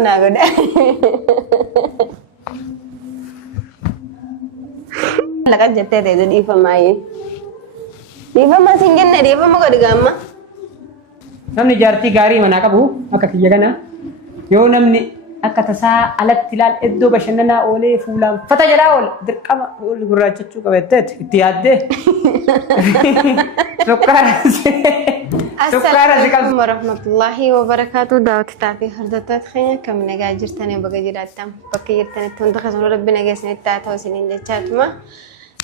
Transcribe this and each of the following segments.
mana goda. Lakat jette te jadi famai. Di fama singen na di fama goda gamma. Namni jaartii gaarii manaa qabu akka kiyya kana yoo namni akka tasaa alatti ilaal iddoo bashannanaa oolee fuulaan fata jalaa oola dirqama gurraachachuu qabatteet itti yaaddee Assalamualaikum warahmatullahi wabarakatuh. Daawwati taafii hordoftoota keenya kam nagaa jirtanii baga jiraattan bakka jirtanitti hunda keessanuu rabbi nagaa isinitti haa ta'u isiniin jechaatuma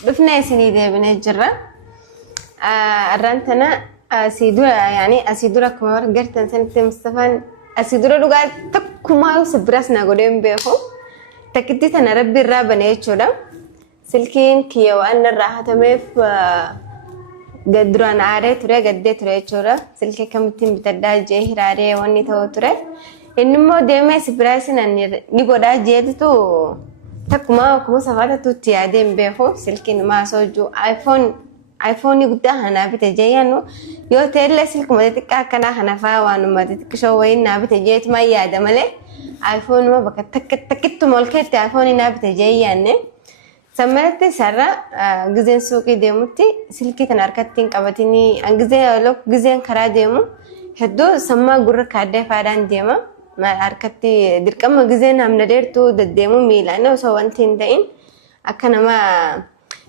dhufnee isinii deebinee jirra. Arraan tana asii dura akkuma argartan sanitti Mustafaan asii dura dhugaa takkumaa sibbiras na godheen beeku takkitti tana rabbi irraa banee jechuudha. Silkiin kiyya waan irraa hatameef duraan aaree ture gaddee ture jechuudha. Silkii kamittiin bitaddaa jee hiraaree wanni ta'u ture. Inni immoo deemee sibbiraasiin ni godhaa jeetitu takkumaa akkuma safaatatutti yaadee hin beeku. Silkiin maasoo jiru iPhone guddaa hanaa bite jee yaannu yoo ta'ellee silkuma xixiqqaa akkanaa kana fa'aa waanuma xixiqqishoo wayiin naa bite jeeti maa yaada malee iPhone ma bakka takkittuma ol keetti iPhone naa bite jee yaanne. Sammalatti sarara gizeen suuqii deemutti silkii kana harkattiin qabatanii gizeen karaa deemu hedduu sammaa gurra kaaddee faadhaan deema. Harkatti dirqama gizeen hamna dheertuu deddeemu miilaan osoo wanti hin ta'in akka nama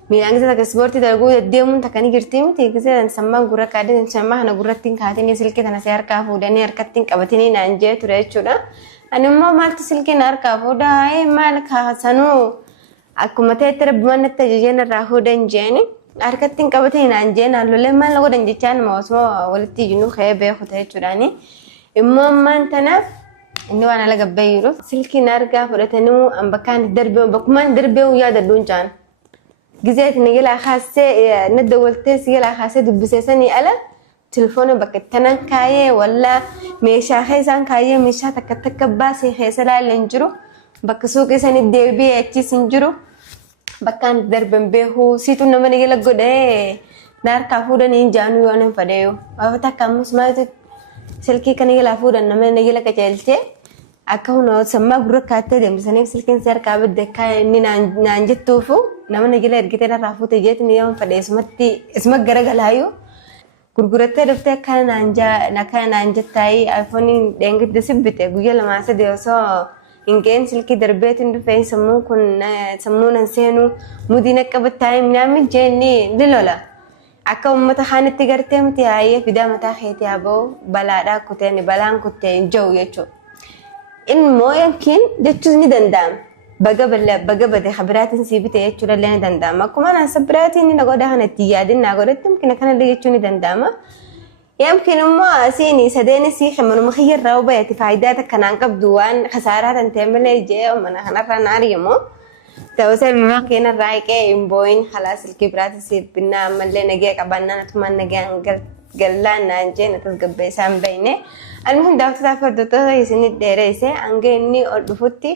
miilaan gizee takka ispoortii dalaguu deddeemuun takka ni jirti miti gizeen sammaan gurra kaaddee sammaa kana gurrattiin kaatanii silkii kana si harkaa fuudhanii harkattiin qabatanii naan jee ture jechuudha. Ani immoo maaltu silkiin harkaa fuudhaa maal kaasanuu akkuma ta'etti rabbumaan natti ajajeen irraa fuudhan jeeni harkattiin qabatanii naan jeen haallolee maal godhan jechaa nama osoo walitti iyyuu ka'ee beeku ta'e jechuudhaani. Immoo ammaan tanaaf inni waan ala gabbee jiru silkiin harkaa fudhatanii bakkaan darbee bakkumaan darbee yaadadduun jaan. Gizeeti ni gilaa kaasee nadda waltee si gilaa kaasee dubbiseessanii ala telefoona bakka tanan kaayee wallaa meeshaa keessaan kaayee meeshaa takka baasee keessa laaleen jiru bakka suuqii sanii deebi'ee achiis hin jiru. Bakkaan darban beeku siitu nama ni gila godhee naarkaa fuudhanii hin jaanu yoo nan fadheeyu. Waafata akka ammus maalitu silkii kan gila fuudhan nama ni gila qajeelchee akka hunoo sammaa gurra kaattee deemsisaniif silkiin si harkaa badde akka inni naan jettuufu nama ni gila ergitee narraa fuute jeeti ni yoo fadhee isuma garagalaayyuu gurgurattee dhuftee akka naan jettaayi iPhone dheengitti sibbite guyyaa lamaa sadii osoo ingeen silkii darbeetiin dhufee sammuu kun sammuu nan seenu mudiin akka battaa'ee minaamin jeenni ni lola. Akka uummata haanitti gartee miti haayee fidaa mataa keetii haa ba'u balaadhaa kuteen balaan kuttee hin jiru jechuudha. Immoo yookiin jechuun ni danda'ama. Baga badee habiraatiin sii bite jechuudha illee ni danda'ama. Akkuma naan sabiraatiin ni nagodaa kanatti yaadin naa godhatti mukina kanallee jechuun ni danda'ama. يمكن ما سيني سديني سيخ من مخير روبيتي فايدات كان قبض وان خسارات تعمل جي ومن هنرى نار يمو توصل ممكن الرايك يمبوين خلاص الكبرات يصير بنا عمل لنا جي قبلنا نتمنى جان قلنا نجينا تسقبي سام بينه المهم داوت تافر دوتو يسني دريسه انجيني اودفتي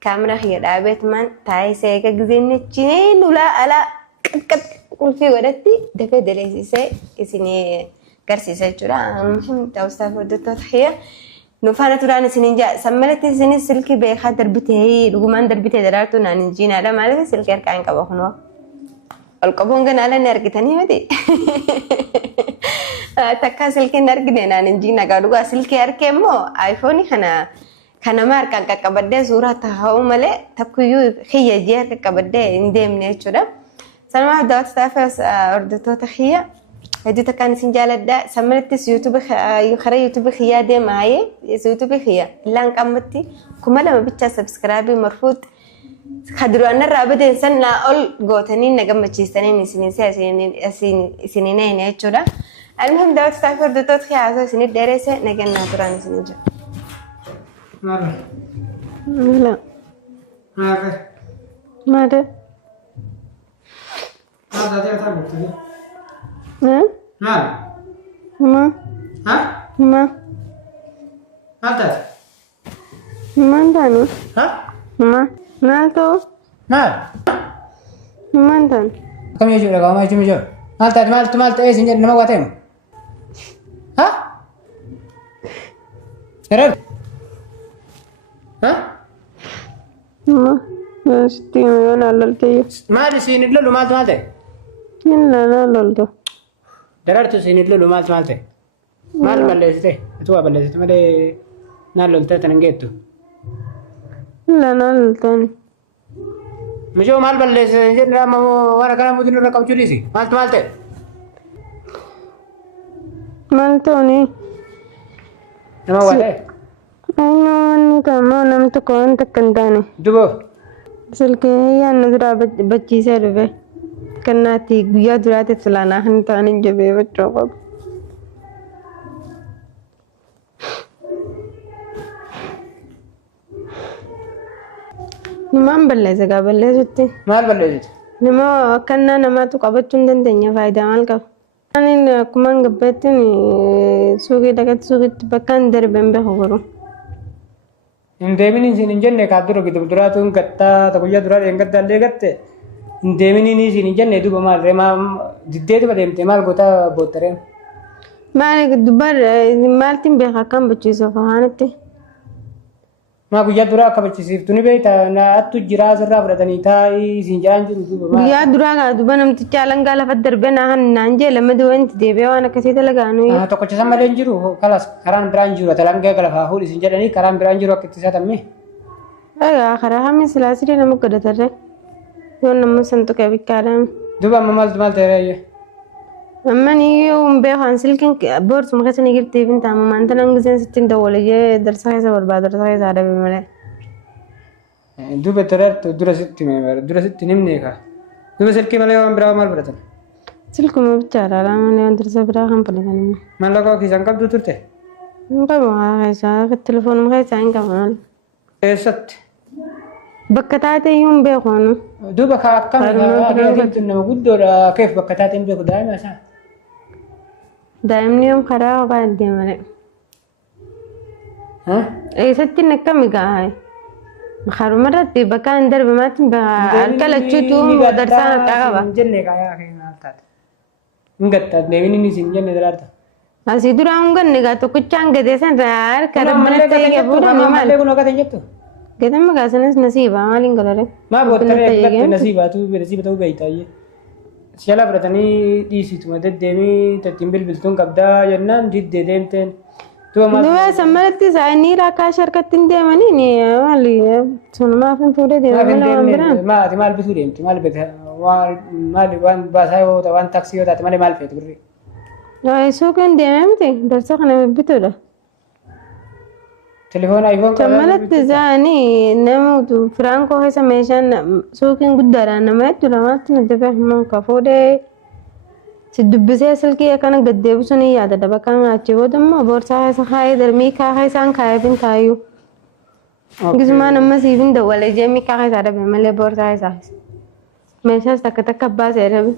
كاميرا خير دابت من تايسه كجزيني تشين ولا على كل في ورتي دفه دريسه يسني كرسي جرا المهم توصف ودته تحية نفانا ترى نسنجا سملت سن السلك بيخا دربته رغمان دربته درارتو نانجينا على مالك سلك كان كبخنوا القبون كان على نركتني مدي تكا سلك نركدي نانجينا قالوا سلك اركمو ايفوني خنا ماركا كبده صورة تهاو مله تكيو خيه جير كبده اندم نيچودا سلام دات تافس اردتو تحية هدي تكان سنجالة دا سمرتس يوتيوب خري يوتيوب خيادة معي يوتيوب خيا لان كمتي كملا ما بتشا سبسكرايب مرفوض خدروا أن الرابط إنسان لا أول قوتني نجم بتشيستني سنين يتشودا المهم داوت تافر دوتوت خيا عزو سنين درسة نجن ناتوران سنجا لا ماذا ها؟ ما هذا ما دانو ها؟ ما تو ما دان كم يجوا لك ما يجوا مالت إيه سنجر نما قاتم ها؟ يرد ها ما ستي أنا لولتي ما سين اللولو مالت مالته إلا أنا لولتو دررت سين اللولو مالت مالته مال بلشته تو بلشته مالي نال لولته تنجيتو إلا أنا لولتاني مجو مال بلش جن ما ورا كلام مدير رقم جليسي مالت مالته مالتوني ما ولا أنا أني كمان نمت كون تكنتاني دبو سلكي هي النظرة بتشي سيرفي كناتي قيا درات سلانا هنتاني جبي بتروق نمان بلّيزة قابلّيزتي مال بلشت نما كنا نما تقابلتون دندنيا فايدة مالك أنا كمان قبّتني سوقي دقت سوقي بكان دربن بخبرو إن ديمين سين جنة كادرو كده بدراتون كتا تقولي درات إن كتا اللي كته إن ديمين سين جنة دوب مال رما جديد بديم تمال قطع بوترين مالك دبر مالتين بخا كم بتشيسو فهانتي ما guyyaa duraa kabachiisiif tuni beekta na attu jiraa sirraa fudhatanii taa'ii siin jiraan jiru duuba guyyaa duraa gaa duba namticha alangaa lafa darbee naan naan jee lamadi wanti deebi'ee waan akkasii dalagaanu tokkocha san malee hin jiru kalas karaan biraan jiru talangaa galafaa fuudhi siin jedhanii karaan biraan jiru akka itti isaatamme egaa karaa hammi silaasirii nama godhatarre yoo namni santuqa bikkaadhaan duuba amma maaltu maal ta'e amma ni yoo beekan silkiin boorsuma keessa ni girtii fi taama maanta nan giseen sittiin dawwale jee darsa keessa barbaada darsa keessa adabe malee. duuba tarartu dura sitti nimne ka duuba silkii malee waan biraa maal fudhatan silkuma bichaadha malee waan darsa biraa kan fudhatanii. maallaqaa kiisaan qabdu turte hin qabu haa keessaa telefoonuma keessaa hin qabu maal. eessatti bakka taate iyyuu hin beekonu. duuba ka akkam nama guddoodha keef bakka taate hin beeku daa'ima isaa. daa'imni yoom karaa kophaa iddee malee. eessatti akkami gahaa haruma irratti bakka hin darbe maatiin harka lachuutu darsaan akka qaba. jenne kaayaa keenyaa taate hin gattaat deebiin inni siin jenne daraarta. asii duraan hin ganne gaa tokkichaan gatee san harka rammanatti ta'ee fuudhame maal. kun akka ta'e jettu. Gatam magasanas nasiba maaliin galare. Maa boottaree nasibaatu nasiba ta'uu beeytaayyee. Siyaala fudhatanii dhiisituma deddeemii tattiin bilbiltuun qabdaa jennaan diddee deemteen. Duba sammalatti isaanii raakaash harkatti hin deemanii ni maali sunumaaf hin fuudhee deeman waan biraan. Maati maal bituu deemti maal beekta maali waan baasaa yoo ta'e waan taaksii yoo taate malee maal feetu birrii. Suuqiin deemee miti darsa kana bituudha. Telefoon iPhone kan malatti isaanii namoota firankoo keessa meeshaan suuqiin guddaadhaan nama hedduu lamaatti na dabe hamma ka fuudhee si dubbisee silkii akkana gaddeebisu ni yaadada bakka achi booda immoo boorsaa keessa kaayee darbii kaayee isaan kaayee fin taayyuu. Gisumaan amma siifin dawwalee jeemii kaayee isaa dhabe malee boorsaa isaa meeshaas takka takka baasee dhabe.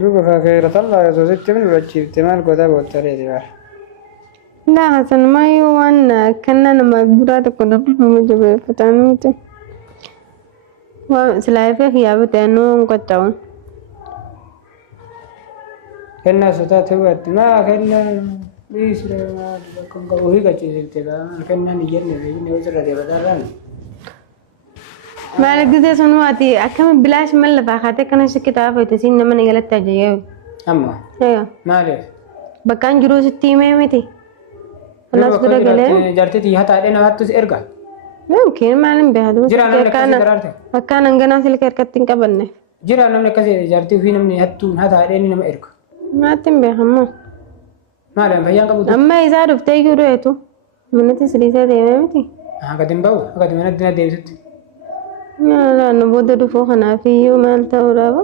Duuba kakeera tallaa osoo sitti min hubachiifte maal goota boottaree dibaa. Ndaa hasan maayuu waan kanna nama biraa tokko nama jabeeffataa miti. Waan silaayifee yaabate annoo hin qocca'u. Kennaa sotaa ta'uutti maa kennaa dhiisire maal bakka hin qabu hiikachiisifte kennaan hin jenne beekne osirra deebatarraan. Maal gisee sun waati akkami bilaash mallafaa kaatee kana shakkitaa fayyate siin nama ni galatti ajajee. Amma maaliif? Bakkaan jiruu sitti himee miti. Alas bira galee. Jaartitii hataadhee namaattus erga. Yookiin maaliin beekatu. Jira namni akkasii daraarte. Bakkaan hanganaa silka harkatti hin qabanne. Jira namni akkasii jaartii fi namni hattuun hataadhee ni nama erga. Maatiin beekamu. Maaliin fayyaan qabu. Amma isaa dhuftee iyyuu du'eetu. Manatti siriisee deemee miti. Gadi hin bahu gadi manatti na deemsitti. Naannoo booda dhufuu kanaaf iyyuu maal ta'uudhaaf?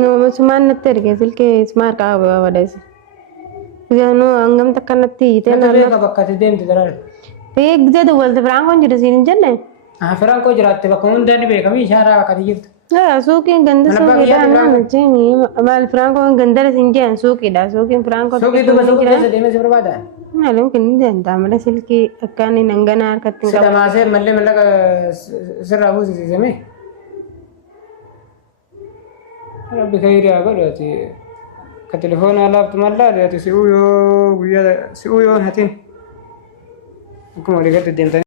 Nama sumaan natti ergee silkee sumaa harkaa qabu yoo badeesse. Gizaanuu hangam takka natti hiitee naannoo. Natti bakka ati deemte daraare. Ta'ee gizee duwwalte firaankoon jiru siin hin jenne. Firaankoo jiraatte bakka hundaan ni beekami ishaaraa akkati jirtu. Suuqiin ganda suuqiidha naan jeeni maal firaankoon gandara siin jeen suuqiidha suuqiin firaankoon. Suuqii duuba suuqii keessa deemee si barbaada. Maalum kenni danda'a mala silkii akkaan hin hanganaa harkatti hin qabu. Sida maasee mallee mallaqa sirraa buusisiisame. Rabbi khayrii haa godhati. كتلفون على بتملا ليتي سيويو ويا سيويو هاتين كم اللي قد الدين